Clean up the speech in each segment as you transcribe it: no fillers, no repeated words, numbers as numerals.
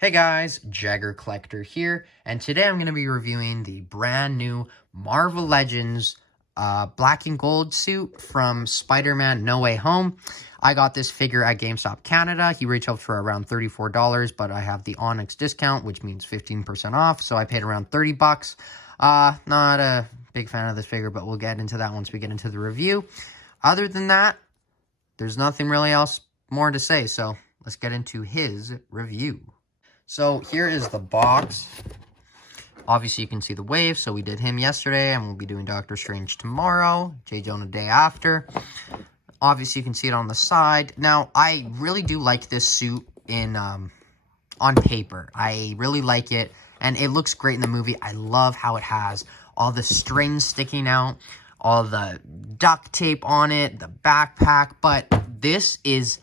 Hey guys, Jagger Collector here, and today I'm going to be reviewing the brand new Marvel Legends black and gold suit from Spider-Man No Way Home. I got this figure at GameStop Canada. He retailed for around $34, but I have the Onyx discount, which means 15% off, so I paid around 30 bucks. Not a big fan of this figure, but we'll get into that once we get into the review. Other than that, there's nothing really else more to say, so let's get into his review. So here is the box. Obviously, you can see the wave. So we did him yesterday, and we'll be doing Doctor Strange tomorrow. J. Jonah day after. Obviously, you can see it on the side. Now, I really do like this suit on paper. I really like it, and it looks great in the movie. I love how it has all the strings sticking out, all the duct tape on it, the backpack. But this is...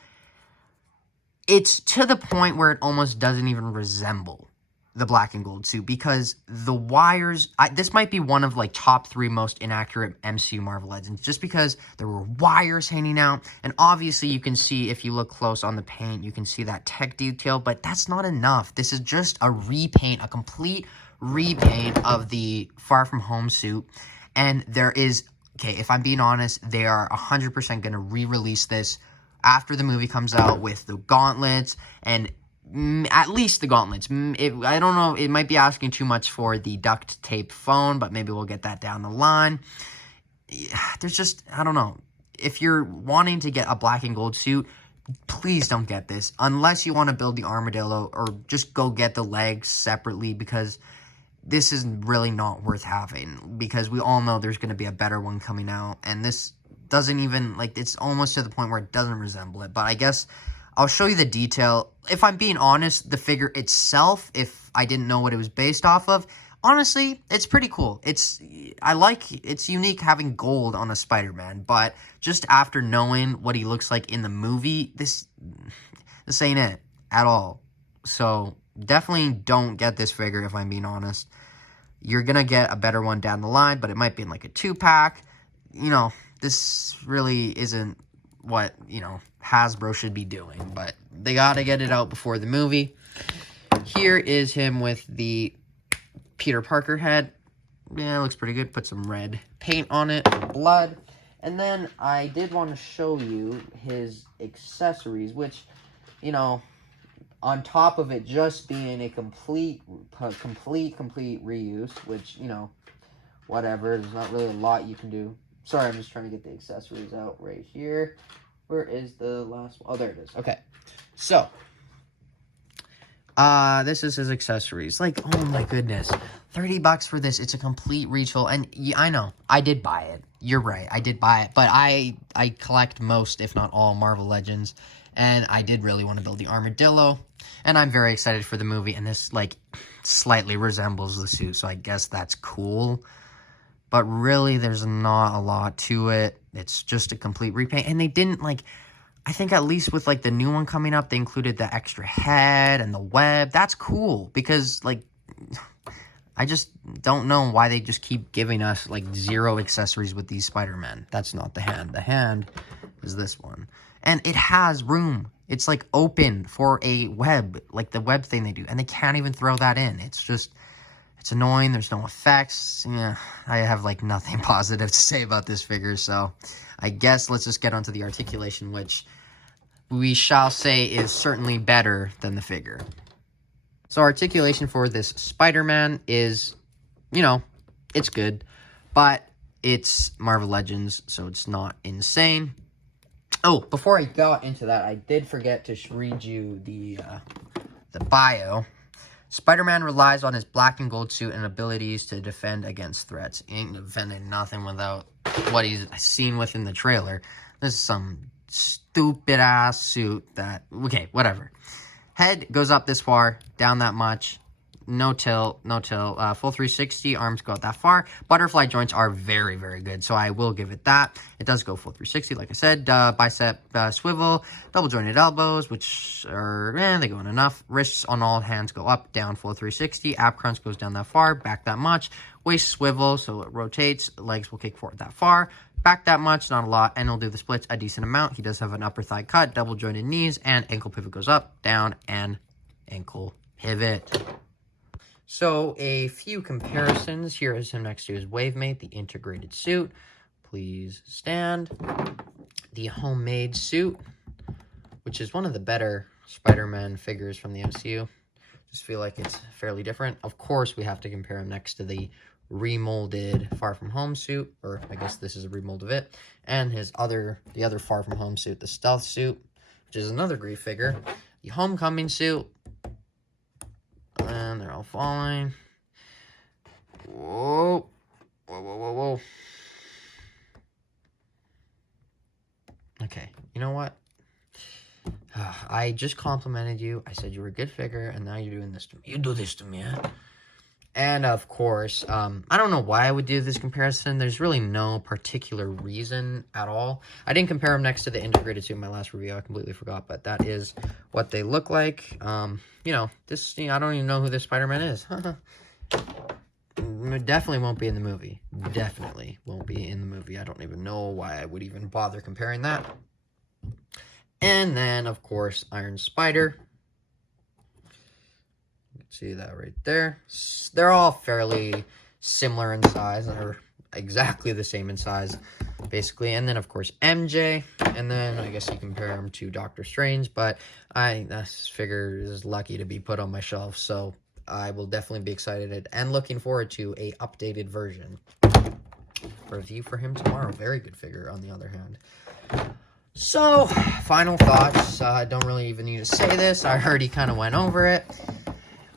it's to the point where it almost doesn't even resemble the black and gold suit because the wires... this might be one of, like, top 3 most inaccurate MCU Marvel Legends just because there were wires hanging out. And obviously, you can see, if you look close on the paint, you can see that tech detail. But that's not enough. This is just a repaint, a complete repaint of the Far From Home suit. And there is... okay, if I'm being honest, they are 100% going to re-release this after the movie comes out with the gauntlets, and at least the gauntlets. I don't know, it might be asking too much for the duct tape phone, but maybe we'll get that down the line. There's just, I don't know. If you're wanting to get a black and gold suit, please don't get this. Unless you want to build the armadillo, or just go get the legs separately, because this is really not worth having. Because we all know there's going to be a better one coming out, and this doesn't even, like, it's almost to the point where it doesn't resemble it. But I guess I'll show you the detail. If I'm being honest, the figure itself, if I didn't know what it was based off of, honestly, it's pretty cool. It's unique having gold on a Spider-Man, but just after knowing what he looks like in the movie, this ain't it at all. So definitely don't get this figure, if I'm being honest. You're gonna get a better one down the line, but it might be in like a 2-pack. You know, this really isn't what, Hasbro should be doing, but they gotta get it out before the movie. Here is him with the Peter Parker head. Yeah, it looks pretty good. Put some red paint on it, blood. And then I did want to show you his accessories, which, on top of it just being a complete reuse, which, whatever, there's not really a lot you can do. Sorry, I'm just trying to get the accessories out right here. Where is the last one? Oh, there it is. Okay. So, this is his accessories. Like, oh my goodness. 30 bucks for this. It's a complete retail. And I know, I did buy it. You're right. I did buy it. But I collect most, if not all, Marvel Legends. And I did really want to build the armadillo. And I'm very excited for the movie. And this, like, slightly resembles the suit. So I guess that's cool. But really, there's not a lot to it. It's just a complete repaint. And they didn't, like... I think at least with, like, the new one coming up, they included the extra head and the web. That's cool. Because, like... I just don't know why they just keep giving us, like, 0 accessories with these Spider-Men. That's not the hand. The hand is this one. And it has room. It's, like, open for a web. Like, the web thing they do. And they can't even throw that in. It's just... it's annoying. There's no effects. Yeah, I have, like, nothing positive to say about this figure. So, I guess let's just get onto the articulation, which we shall say is certainly better than the figure. So, articulation for this Spider-Man is, it's good. But it's Marvel Legends, so it's not insane. Oh, before I got into that, I did forget to read you the bio. Spider-Man relies on his black and gold suit and abilities to defend against threats. He ain't defending nothing without what he's seen within the trailer. This is some stupid-ass suit that... okay, whatever. Head goes up this far, down that much. No tilt. Full 360, arms go out that far. Butterfly joints are very, very good, so I will give it that. It does go full 360, like I said. Bicep swivel, double jointed elbows, which are, they go in enough. Wrists on all hands go up, down, full 360. Ab crunch goes down that far, back that much. Waist swivel, so it rotates. Legs will kick forward that far. Back that much, not a lot, and he'll do the splits a decent amount. He does have an upper thigh cut, double jointed knees, and ankle pivot goes up, down, and ankle Pivot. So, a few comparisons. Here is him next to his Wavemate, the integrated suit. Please stand. The homemade suit, which is one of the better Spider-Man figures from the MCU. Just feel like it's fairly different. Of course, we have to compare him next to the remolded Far From Home suit, or I guess this is a remold of it, and the other Far From Home suit, the Stealth suit, which is another great figure. The Homecoming suit, and they're all falling. Whoa. Whoa, whoa, whoa, whoa. Okay, you know what? I just complimented you. I said you were a good figure, and now you're doing this to me. You do this to me, huh? And, of course, I don't know why I would do this comparison. There's really no particular reason at all. I didn't compare them next to the integrated suit in my last review. I completely forgot, but that is what they look like. You know, I don't even know who this Spider-Man is. Definitely won't be in the movie. Definitely won't be in the movie. I don't even know why I would even bother comparing that. And then, of course, Iron Spider. You can see that right there. They're all fairly similar in size, or exactly the same in size, basically. And then, of course, MJ. And then I guess you compare them to Doctor Strange, but this figure is lucky to be put on my shelf, so I will definitely be excited and looking forward to a updated version. Review for him tomorrow. Very good figure, on the other hand. So, final thoughts. I don't really even need to say this. I already kind of went over it.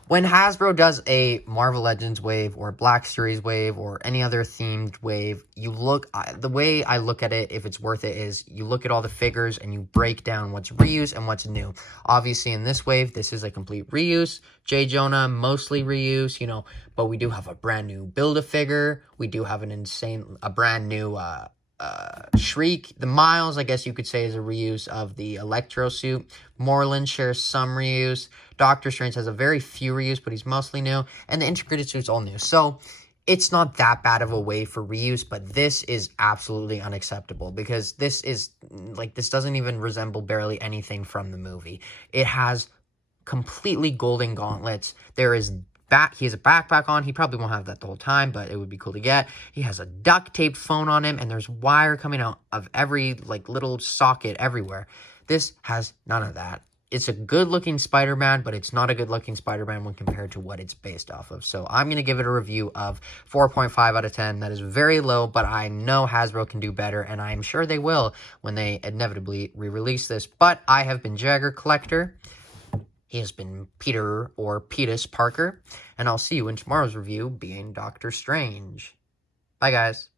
When Hasbro does a Marvel Legends wave or Black Series wave or any other themed wave, the way I look at it, if it's worth it, is you look at all the figures and you break down what's reuse and what's new. Obviously, in this wave, this is a complete reuse. J. Jonah, mostly reuse, you know, but we do have a brand new Build-A-Figure. We do have a brand new Shriek. The Miles, I guess you could say, is a reuse of the Electro suit. Moreland shares some reuse. Doctor Strange has a very few reuse, but he's mostly new. And the integrated suit's all new. So it's not that bad of a way for reuse, but this is absolutely unacceptable because this doesn't even resemble barely anything from the movie. It has completely golden gauntlets. He has a backpack on. He probably won't have that the whole time, but it would be cool to get. He has a duct-taped phone on him, and there's wire coming out of every, little socket everywhere. This has none of that. It's a good-looking Spider-Man, but it's not a good-looking Spider-Man when compared to what it's based off of. So I'm going to give it a review of 4.5 out of 10. That is very low, but I know Hasbro can do better, and I'm sure they will when they inevitably re-release this. But I have been Jagger Collector. He has been Peter or Petus Parker, and I'll see you in tomorrow's review being Doctor Strange. Bye, guys.